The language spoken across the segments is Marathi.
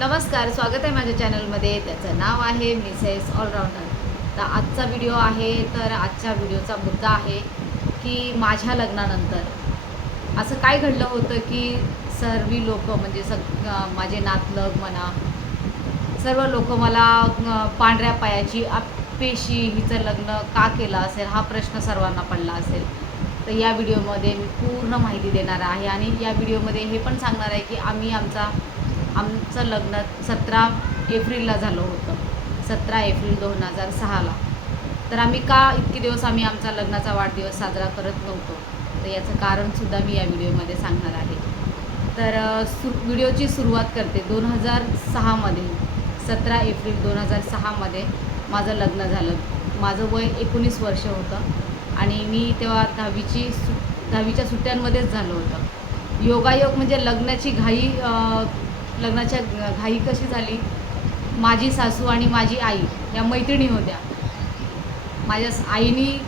नमस्कार स्वागत आहे माझ्या चॅनलमध्ये. त्याचं नाव आहे मिसेस ऑलराऊंडर तर आजचा व्हिडिओ आहे तर आजच्या व्हिडिओचा मुद्दा आहे की माझ्या लग्नानंतर असं काय घडलं होतं की सर्व लोक म्हणजे सग माझे नातलग म्हणा सर्व लोक मला पांढऱ्या पायाची पेशी हिचं लग्न का केलं असेल हा प्रश्न सर्वांना पडला असेल. तर या व्हिडिओमध्ये मी पूर्ण माहिती देणार आहे आणि या व्हिडिओमध्ये हे पण सांगणार आहे की आम्ही आमचा आमचं लग्न सतरा एप्रिलला झालं होतं. सतरा एप्रिल दोन हजार सहाला. तर आम्ही का इतके दिवस आम्ही आमचा लग्नाचा वाढदिवस साजरा करत नव्हतो? तर याचं कारणसुद्धा मी या व्हिडिओमध्ये सांगणार आहे. तर सु व्हिडिओची सुरुवात करते. दोन हजार सहामध्ये सतरा एप्रिल दोन हजार सहामध्ये माझं लग्न झालं. माझं वय एकोणीस वर्ष होतं. आणि मी तेव्हा दहावीची सु दहावीच्या सुट्ट्यांमध्येच झालं होतं. योगायोग म्हणजे लग्नाची घाई लग्नाच्या घाई कशी झाली? माझी सासू आणि माझी आई या मैत्रिणी होत्या. माझ्या आईने आईनी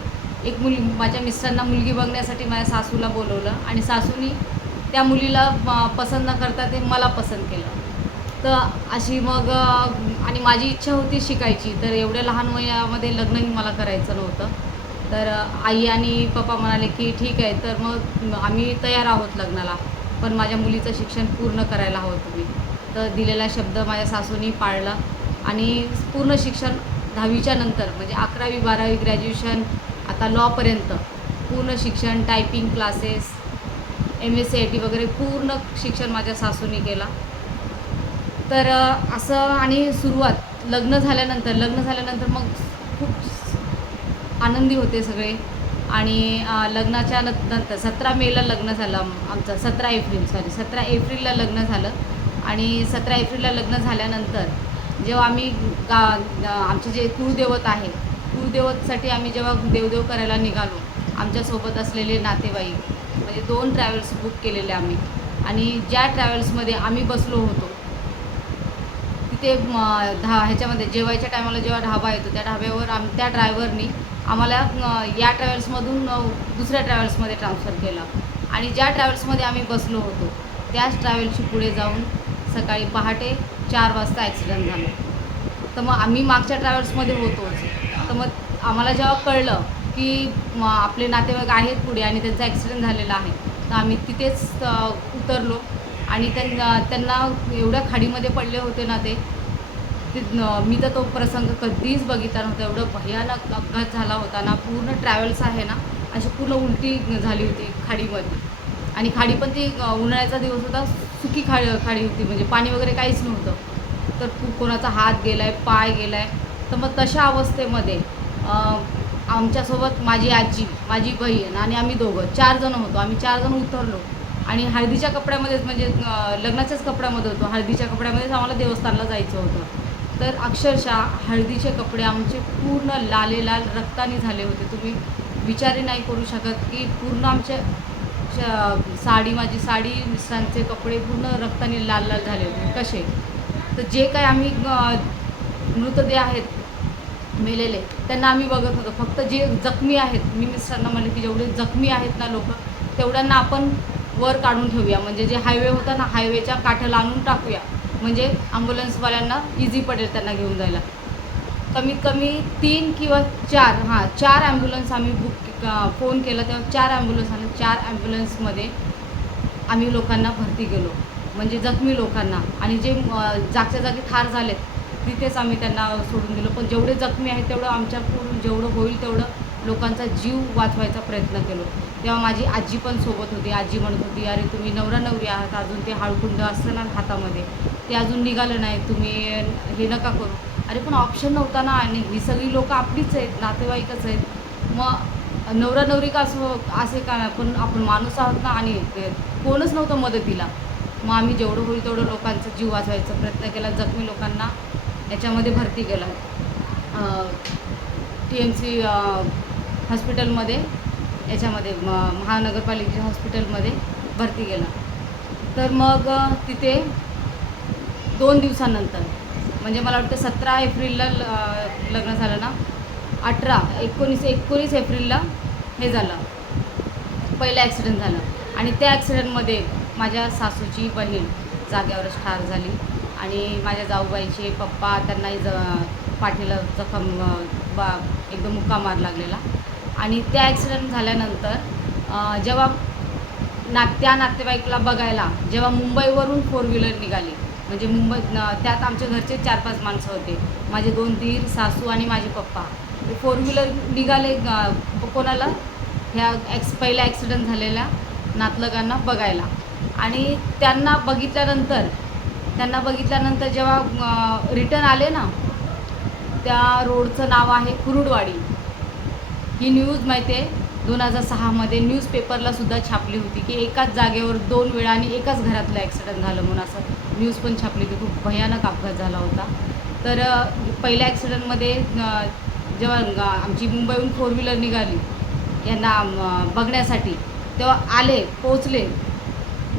एक मुल माझ्या मिस्टरांना मुलगी बघण्यासाठी माझ्या सासूला बोलवलं आणि सासूनी त्या मुलीला पसंत न करता ते मला पसंत केलं. तर अशी मग आणि माझी इच्छा होती शिकायची तर एवढ्या लहान वयामध्ये लग्नही मला करायचं नव्हतं. तर आई आणि पप्पा म्हणाले की ठीक आहे तर मग आम्ही तयार आहोत लग्नाला. पण माझ्या मुलीचं शिक्षण पूर्ण करायला हवं तुम्ही. तर दिलेला शब्द माझ्या सासूनी पाळला. आणि पूर्ण शिक्षण दहावीच्या नंतर म्हणजे अकरावी बारावी ग्रॅज्युएशन आता लॉपर्यंत पूर्ण शिक्षण typing classes M S C I T वगैरे पूर्ण शिक्षण माझ्या सासूनी केला. तर असं आणि सुरुवात लग्न झाल्यानंतर लग्न झाल्यानंतर मग खूप आनंदी होते सगळे. आणि लग्नाच्या नंतर सतरा मेला लग्न झालं आमचं सतरा एप्रिल सॉरी सतरा एप्रिलला लग्न झालं. आणि सतरा एप्रिलला लग्न झाल्यानंतर जेव्हा आम्ही गा आमचे जे कुळदेवत आहे कुळदेवतसाठी आम्ही जेव्हा देवदेव करायला निघालो आमच्यासोबत असलेले नातेवाईक म्हणजे दोन ट्रॅव्हल्स बुक केलेले आम्ही. आणि ज्या ट्रॅव्हल्समध्ये आम्ही बसलो होतो तिथे धा ह्याच्यामध्ये जेवायच्या टायमाला जेव्हा ढाबा येतो त्या ढाब्यावर आम त्या ड्रायव्हरनी आम्हाला या ट्रॅव्हल्समधून दुसऱ्या ट्रॅव्हल्समध्ये ट्रान्सफर केलं. आणि ज्या ट्रॅव्हल्समध्ये आम्ही बसलो होतो त्याच ट्रॅव्हल्सची पुढे जाऊन सकाळी पहाटे चार वाजता ॲक्सिडेंट झालं. तर मग आम्ही मागच्या ट्रॅव्हल्समध्ये होतोच तर मग आम्हाला जेव्हा कळलं की आपले नातेवाईक आहेत पुढे आणि त्यांचा ॲक्सिडेंट झालेला आहे तर आम्ही तिथेच उतरलो. आणि त्यांना त्यांना एवढ्या खाडीमध्ये पडले होते ना ते मी तर तो प्रसंग कधीच बघितला नव्हता. एवढं भयानक अपघात झाला होता ना. पूर्ण ट्रॅव्हल्स आहे ना अशी पूर्ण उलटी झाली होती खाडीमध्ये. आणि खाडी पण ती उन्हाळ्याचा दिवस होता सुकी खाडी खाडी होती. म्हणजे पाणी वगैरे काहीच नव्हतं. तर कोणाचा हात गेला आहे पाय गेला आहे तर मग तशा अवस्थेमध्ये आमच्यासोबत माझी आजी माझी बहीण आणि आम्ही दोघं चार जण होतो. आम्ही चार जण उतरलो. आणि हळदीच्या कपड्यामध्येच म्हणजे लग्नाच्याच कपड्यामध्ये होतो. हळदीच्या कपड्यामध्येच आम्हाला देवस्थानला जायचं होतं. तर अक्षरशः हळदीचे कपडे आमचे पूर्ण लाले लाल रक्तानी झाले होते. तुम्ही विचारही नाही करू शकत की पूर्ण आमच्या साडी माझी साडी मिस्टरांचे कपडे पूर्ण रक्ताने लाल लाल झाले होते. कसे? तर जे काय आम्ही मृतदेह आहेत मेलेले त्यांना आम्ही बघत होतो. फक्त जे जखमी आहेत मी मिस्टरांना म्हणले की जेवढे जखमी आहेत ना लोक तेवढ्यांना आपण वर काढून ठेवूया. म्हणजे जे हायवे होता ना हायवेच्या काठाला आणून टाकूया. म्हणजे ॲम्ब्युलन्सवाल्यांना इझी पडेल त्यांना घेऊन जायला. कमीत कमी तीन किंवा चार हां चार ॲम्ब्युलन्स आम्ही बुक फोन केला तेव्हा चार ॲम्ब्युलन्स आले. चार ॲम्ब्युलन्समध्ये आम्ही लोकांना भरती गेलो. म्हणजे जखमी लोकांना. आणि जे जागच्या जागी ठार झालेत तिथेच आम्ही त्यांना सोडून दिलो. पण जेवढे जखमी आहेत तेवढं आमच्याकडून जेवढं होईल तेवढं लोकांचा जीव वाचवायचा प्रयत्न केलो. तेव्हा माझी आजी पण सोबत होती. आजी म्हणत होती अरे तुम्ही नवरा नवरी आहात. अजून ते हाळकुंड असतं ना हातामध्ये. ते अजून निघालं नाही तुम्ही हे नका करू. अरे पण ऑप्शन नव्हता ना आणि ही सगळी लोकं आपलीच आहेत नातेवाईकच आहेत. मग नवरा नवरी का असो असे का पण आपण माणूस आहोत ना आणि कोणच नव्हतं मदतीला. मग आम्ही जेवढं होईल तेवढं लोकांचा जीव वाचवायचा प्रयत्न केला जखमी लोकांना याच्यामध्ये भरती केला. टी एम सी हॉस्पिटलमध्ये याच्यामध्ये म महानगरपालिकेच्या हॉस्पिटलमध्ये भरती केला. तर मग तिथे दोन दिवसानंतर. म्हणजे मला वाटतं सतरा एप्रिलला ल- लग्न झालं ना? अठरा एकोणीस एकोणीस एप्रिलला हे झालं. पहिलं ॲक्सिडेंट झालं. आणि त्या ॲक्सिडेंटमध्ये माझ्या सासूची बहीण जाग्यावरच ठार झाली. आणि माझ्या जाऊबाईचे पप्पा त्यांनाही ज पाठीला जखम बा एकदम मुक्का मार लागलेला. आणि त्या ॲक्सिडेंट झाल्यानंतर जेव्हा ना त्या नातेवाईकला बघायला जेव्हा मुंबईवरून फोर व्हीलर निघाली म्हणजे मुंबईत त्यात आमच्या घरचे चार पाच माणसं होते. माझे दोन दीर सासू आणि माझे पप्पा. फोर व्हीलर निघाले कोणाला? ह्या ॲक्स पहिल्या ॲक्सिडेंट झालेल्या नातलगांना बघायला. आणि त्यांना बघितल्यानंतर त्यांना बघितल्यानंतर जेव्हा रिटर्न आले ना त्या रोडचं नाव आहे कुरुडवाडी. ही न्यूज माहिती आहे दोन हजार सहामध्ये न्यूजपेपरला सुद्धा छापली होती की एकाच जागेवर दोन वेळा आणि एकाच घरातलं ॲक्सिडेंट झालं म्हणून असं न्यूज पण छापली होती खूप भयानक अपघात झाला होता. तर पहिल्या ॲक्सिडेंटमध्ये जेव्हा आमची मुंबईहून फोर व्हीलर निघाली यांना बघण्यासाठी तेव्हा आले पोचले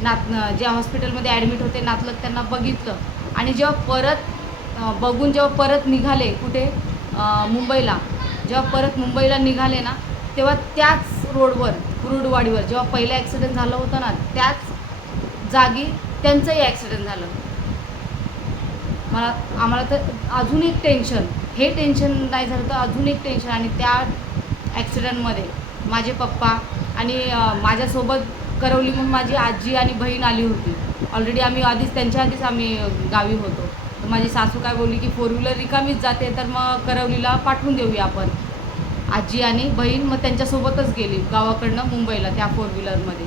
नात ज्या हॉस्पिटलमध्ये ॲडमिट होते नातलग त्यांना बघितलं. आणि जेव्हा परत बघून जेव्हा परत निघाले कुठे मुंबईला जेव्हा परत मुंबईला निघाले ना तेव्हा त्याच रोडवर कुरुडवाडीवर जेव्हा पहिलं ॲक्सिडेंट झालं होतं ना त्याच जागी त्यांचंही ॲक्सिडेंट झालं. मला आम्हाला तर अजून एक टेन्शन हे टेन्शन नाही झालं तर अजून एक टेन्शन आणि त्या ॲक्सिडेंटमध्ये माझे पप्पा आणि माझ्यासोबत करवली म्हणून माझी आजी आणि बहीण आली होती. ऑलरेडी आम्ही आधीच त्यांच्या आधीच आम्ही गावी होतो. तर माझी सासू काय बोलली की फोर व्हीलर रिकामीच जाते तर मग करवलीला पाठवून देऊया आपण. आजी आणि बहीण मग त्यांच्यासोबतच गेली गावाकडनं मुंबईला त्या फोर व्हीलरमध्ये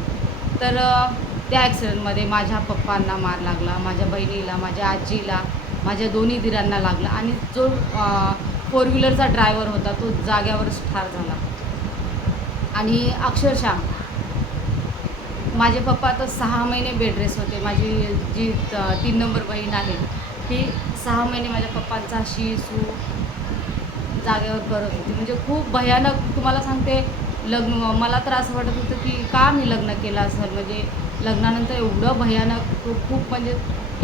तर त्या ॲक्सिडेंटमध्ये माझ्या पप्पांना मार लागला माझ्या बहिणीला माझ्या आजीला माझ्या दोन्ही दिरांना लागला आणि जो फोर व्हीलरचा ड्रायव्हर होता तो जाग्यावरच ठार झाला. आणि अक्षरशः माझे पप्पा तर सहा महिने बेड रेस्ट होते. माझी जी त- तीन नंबर बहीण आहे ती सहा महिने माझ्या पप्पांचा शी सू जागेवर करत होती. म्हणजे खूप भयानक तुम्हाला सांगते लग्न मला तर असं वाटत होतं की का मी लग्न केलं असेल? म्हणजे लग्नानंतर एवढं भयानक खूप खूप म्हणजे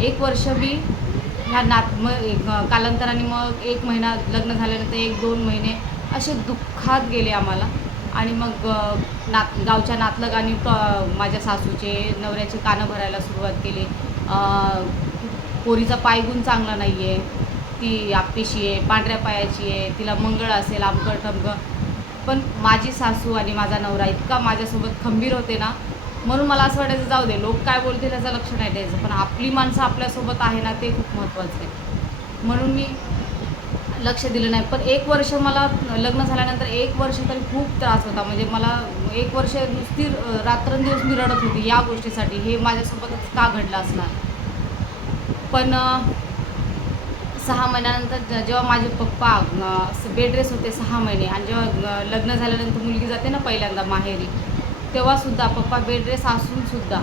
एक वर्ष मी ह्या नात मग एक कालांतराने मग एक महिना लग्न झाल्यानंतर एक दोन महिने असे दुःखात गेले आम्हाला. आणि मग नात गावच्या नातलग आणि माझ्या सासूचे नवऱ्याचे कानं भरायला सुरुवात केली. पोरीचा पायगुण चांगला नाही आहे ती आपीशी आहे पांढऱ्या पायाची आहे तिला मंगळ असेल आमकं टमकं पण माझी सासू आणि माझा नवरा इतका माझ्यासोबत खंबीर होते ना म्हणून मला असं वाटायचं जाऊ दे लोक काय बोलतील त्याचं लक्ष नाही द्यायचं. पण आपली माणसं आपल्यासोबत आहे ना ते खूप महत्त्वाचं आहे. म्हणून मी लक्ष दिलं नाही. पण एक वर्ष मला लग्न झाल्यानंतर एक वर्ष तरी खूप त्रास होता. म्हणजे मला एक वर्ष नुसती रात्रंदिवस मी रडत होती या गोष्टीसाठी. हे माझ्यासोबतच का घडलं असणार? पण सहा महिन्यानंतर जेव्हा माझे पप्पा बेड रेस्ट होते सहा महिने आणि जेव्हा लग्न झाल्यानंतर मुलगी जाते ना पहिल्यांदा माहेरी तेव्हासुद्धा पप्पा बेड रेस्ट असूनसुद्धा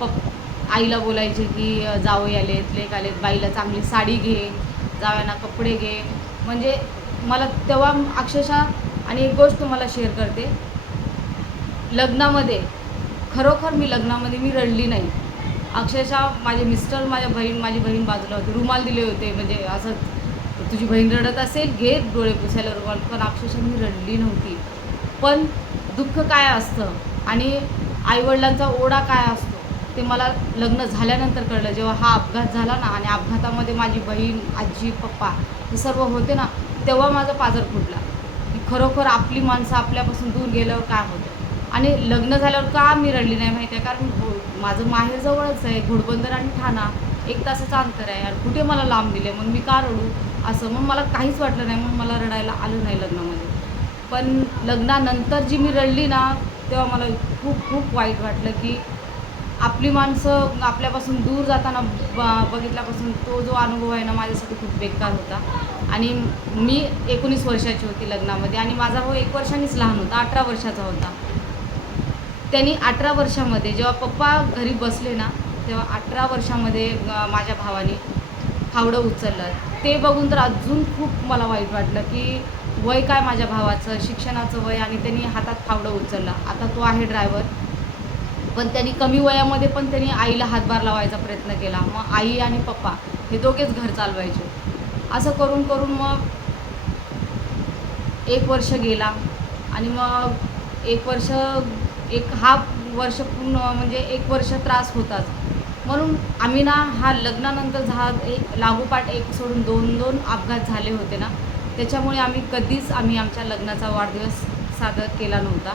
पप आईला बोलायचे की अ, जावई आलेत लेक आलेत बाईला चांगली साडी घे जावयांना कपडे घे. म्हणजे मला तेव्हा अक्षरशः आणि एक गोष्ट तुम्हाला शेअर करते लग्नामध्ये खरोखर मी लग्नामध्ये मी रडली नाही. अक्षरशः माझे मिस्टर माझ्या बहीण माझी बहीण बाजूला होती. रुमाल दिले होते. म्हणजे असं तुझी बहीण रडत असेल घे डोळे पुसायला रुमाल. पण अक्षरशः मी रडली नव्हती. पण दुःख काय असतं आणि आईवडिलांचा ओढा काय असतो ते मला लग्न झाल्यानंतर कळलं. जेव्हा हा अपघात झाला ना आणि अपघातामध्ये माझी बहीण आजी पप्पा हे सर्व होते ना तेव्हा माझा पाजर फुटला. की खरोखर आपली माणसं आपल्यापासून दूर गेल्यावर काय होतं? आणि लग्न झाल्यावर का मी रडली नाही माहिती आहे? कारण हो, माझं माहेर जवळच आहे घोडबंदर आणि ठाणा. एक तासाचं अंतर आहे. आणि कुठे मला लांब दिले मग मी का रडू? असं. मग मला काहीच वाटलं नाही. म्हणून मला रडायला आलं नाही लग्नामध्ये. पण लग्नानंतर जी मी रडली ना तेव्हा मला खूप खूप वाईट वाटलं की आपली माणसं आपल्यापासून दूर जाताना ब- बघितल्यापासून तो जो अनुभव आहे ना माझ्यासाठी खूप बेकार होता. आणि मी एकोणीस वर्षाची होती लग्नामध्ये. आणि माझा भाऊ एक वर्षानेच लहान होता अठरा वर्षाचा होता. त्यांनी अठरा वर्षामध्ये जेव्हा पप्पा घरी बसले ना तेव्हा अठरा वर्षामध्ये माझ्या भावाने फावडं उचललं. ते बघून तर अजून खूप मला वाईट वाटलं की वय काय माझ्या भावाचं शिक्षणाचं वय आणि त्यांनी हातात फावडं उचललं. आता तो आहे ड्रायव्हर पण त्यांनी कमी वयामध्ये पण त्यांनी आईला हातभार लावायचा प्रयत्न केला. मग आई आणि पप्पा हे दोघेच घर चालवायचे. असं करून करून मग एक वर्ष गेला आणि मग एक वर्ष एक हा वर्ष पूर्ण म्हणजे एक वर्ष त्रास होताच. म्हणून आम्ही ना हा लग्नानंतर झा एक लागोपाठ एक सोडून दोन दोन अपघात झाले होते ना. त्याच्यामुळे आम्ही कधीच आम्ही आमच्या लग्नाचा वाढदिवस साजरा केला नव्हता.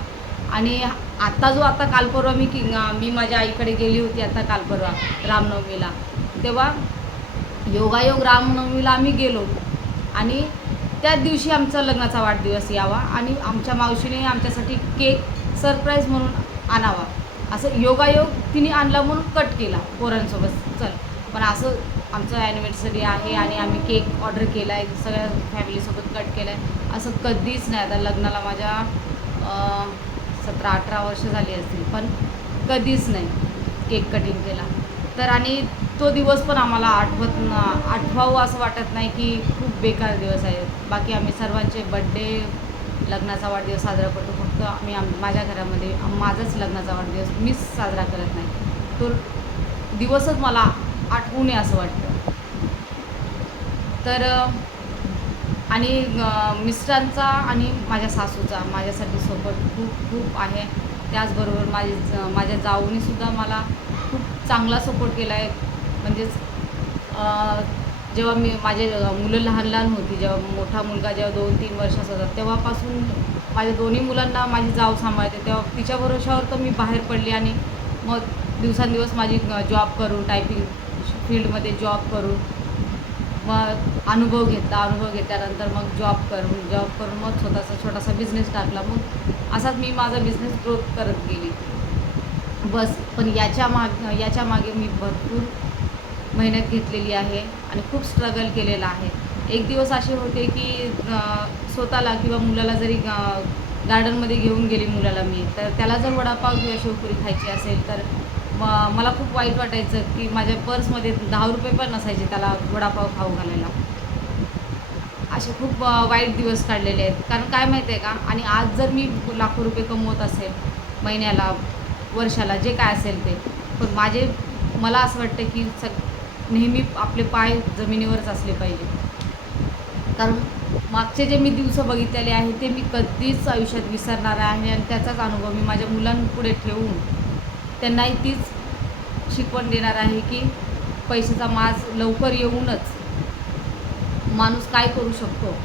आणि आत्ता जो आता कालपर्वा मी कि मी माझ्या आईकडे गेली होती आता कालपर्वा रामनवमीला. तेव्हा योगायोग रामनवमीला आम्ही गेलो. आणि त्याच दिवशी आमचा लग्नाचा वाढदिवस यावा आणि आमच्या मावशीने आमच्यासाठी केक सरप्राईज म्हणून आणावा. असं योगायोग तिने आणला म्हणून कट केला पोरांसोबत. चल. पण असं आमचं ॲनिव्हर्सरी आहे आणि आम्ही केक ऑर्डर केला आहे सगळ्या फॅमिलीसोबत कट केला आहे असं कधीच नाही. आता लग्नाला माझ्या सतरा अठरा वर्ष झाली असतील. पण कधीच नाही केक कटिंग केला. तर आणि तो दिवस पण आम्हाला आठवत ना आठवावं असं वाटत नाही की खूप बेकार दिवस आहे. बाकी आम्ही सर्वांचे बड्डे लग्नाचा वाढदिवस साजरा करतो. फक्त आम्ही आम माझ्या घरामध्ये माझाच लग्नाचा वाढदिवस मीच साजरा करत नाही. तो दिवसच मला आठवू नये असं वाटतं. तर आणि मिस्टरांचा आणि माझ्या सासूचा माझ्यासाठी सोबत खूप खूप आहे. त्याचबरोबर माझे माझ्या जाऊनीसुद्धा मला खूप चांगला सपोर्ट केला आहे म्हणजेच जेव्हा मी माझे मुलं लहान लहान होती जेव्हा मोठा मुलगा जेव्हा दोन तीन वर्षाचा होता तेव्हापासून माझ्या दोन्ही मुलांना माझी जाव सांभाळते. तेव्हा तिच्या भरोशावर तर मी बाहेर पडली आणि मग दिवसांदिवस माझी जॉब करून टायपिंग फील्डमध्ये जॉब करून मग अनुभव घेतला. अनुभव घेतल्यानंतर मग जॉब करून जॉब करून मग स्वतःचा छोटासा बिझनेस टाकला. मग असाच मी माझा बिझनेस ग्रोथ करत गेली. बस. पण याच्या माग याच्या मागे मी भरपूर मेहनत घेतलेली आहे. आणि खूप स्ट्रगल केलेला आहे. एक दिवस असे होते की स्वतःला किंवा मुलाला जरी गार्डनमध्ये घेऊन गेली मुलाला मी तर त्याला जर वडापाव किंवा शेवपुरी खायची असेल तर म मला खूप वाईट वाटायचं की माझ्या पर्समध्ये दहा रुपये पण नसायचे त्याला वडापाव खाऊ घालायला. असे खूप वाईट दिवस काढलेले आहेत. कारण काय माहिती आहे का? आणि आज जर मी लाखो रुपये कमवत असेल महिन्याला वर्षाला जे काय असेल ते पण माझे मला असं वाटतं की सग नेहमी आपले पाय जमिनीवरच असले पाहिजे. कारण मागचे जे मी दिवस बघितलेले आहे ते मी कधीच आयुष्यात विसरणार आहे आणि त्याचाच अनुभव मी माझ्या मुलांपुढे ठेवून त्यांनाही तीच शिकवण देणार आहे की पैशाचा माज लवकर येऊनच माणूस काय करू शकतो?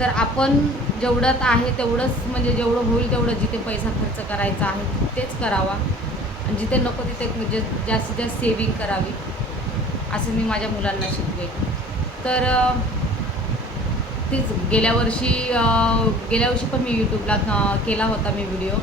तर आपण जेवढ्यात आहे तेवढंच म्हणजे जेवढं होईल तेवढं जिथे पैसा खर्च करायचा आहे तेच करावा. जिथे नको तिथे म्हणजे जास्तीत जास्त सेविंग करावी असं मी माझ्या मुलांना शिकवे तर तीच गेल्या वर्षी गेल्या वर्षी पण मी यूट्यूबला केला होता मी व्हिडिओ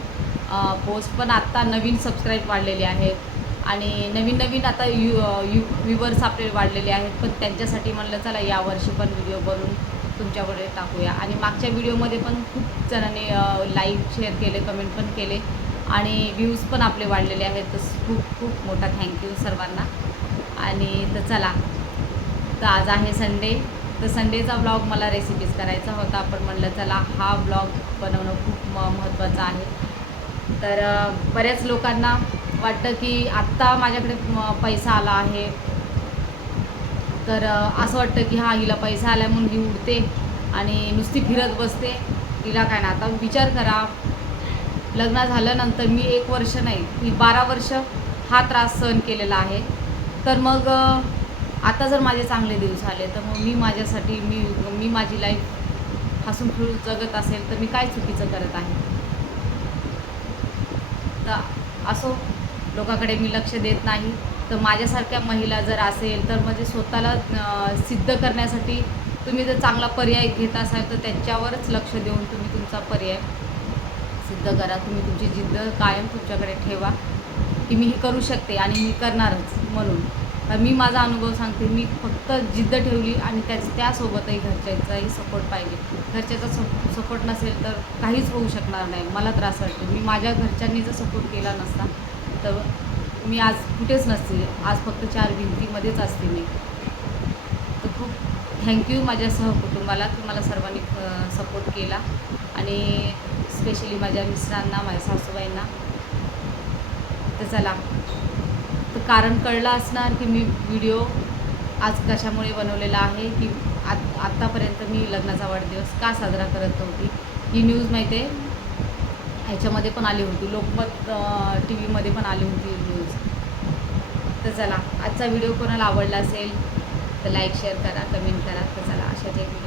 पोस्ट पण आत्ता नवीन सबस्क्राईब वाढलेले आहेत आणि नवीन नवीन आता यू यू व्ह्युवर्स आपले वाढलेले आहेत. पण त्यांच्यासाठी म्हणलं चला यावर्षी पण व्हिडिओ बनवून तुमच्याकडे टाकूया. आणि मागच्या व्हिडिओमध्ये पण खूप जणांनी लाईक शेअर केले कमेंट पण केले. आणि व्ह्यूज पण आपले वाढलेले आहेत तर खूप खूप मोठा थँक्यू सर्वांना. आणि तर चला तर आज आहे संडे तर संडेचा ब्लॉग मला रेसिपीज करायचा होता. पण म्हणलं चला हा ब्लॉग बनवणं खूप म महत्त्वाचं आहे. तर बऱ्याच लोकांना वाटतं की आत्ता माझ्याकडे म- पैसा आला आहे. तर असं वाटतं की हा हिला पैसा आला म्हणून ही उडते आणि नुसती फिरत बसते. तिला काय ना आता विचार करा. लग्न झाल्यानंतर मी एक वर्ष नाही मी बारा वर्ष हा त्रास सहन केलेला आहे. तर मग आता जर माझे चांगले दिवस आले तर मग मी माझ्यासाठी मी मी माझी लाईफ हसून खेळून जगत असेल तर मी काय चुकीचं करत आहे? तर असो लोकांकडे मी लक्ष देत नाही. तर माझ्यासारख्या महिला जर असेल तर म्हणजे स्वतःला सिद्ध करण्यासाठी तुम्ही जर चांगला पर्याय घेत असाल तर त्यांच्यावरच लक्ष देऊन तुम्ही तुमचा पर्याय जिद्द करा. तुम्ही तुमची जिद्द कायम तुमच्याकडे ठेवा. की मी हे करू शकते आणि मी करणारच म्हणून. तर मी माझा अनुभव सांगते. मी फक्त जिद्द ठेवली आणि त्याच त्यासोबतही घरच्यांचाही सपोर्ट पाहिजे. घरच्याचा सप सपोर्ट नसेल तर काहीच होऊ शकणार नाही. मला त्रास वाटतो. मी माझ्या घरच्यांनी जर सपोर्ट केला नसता तर मी आज कुठेच नसते. आज फक्त चार भिंतीमध्येच असते मी. तर खूप थँक्यू माझ्या सहकुटुंबाला की मला सर्वांनी सपोर्ट केला. आणि स्पेशली माझ्या मिस्टरांना माझ्या सासूबाईंना. तर चला. तर कारण कळलं असणार की मी व्हिडिओ आज कशामुळे बनवलेला आहे की आत आत्तापर्यंत मी लग्नाचा वाढदिवस का साजरा करत नव्हती. ही न्यूज माहिती आहे? ह्याच्यामध्ये पण आली होती. लोकमत टी व्हीमध्ये पण आली होती न्यूज तर चला. आजचा व्हिडिओ कोणाला आवडला असेल तर लाईक शेअर करा कमेंट करा. तर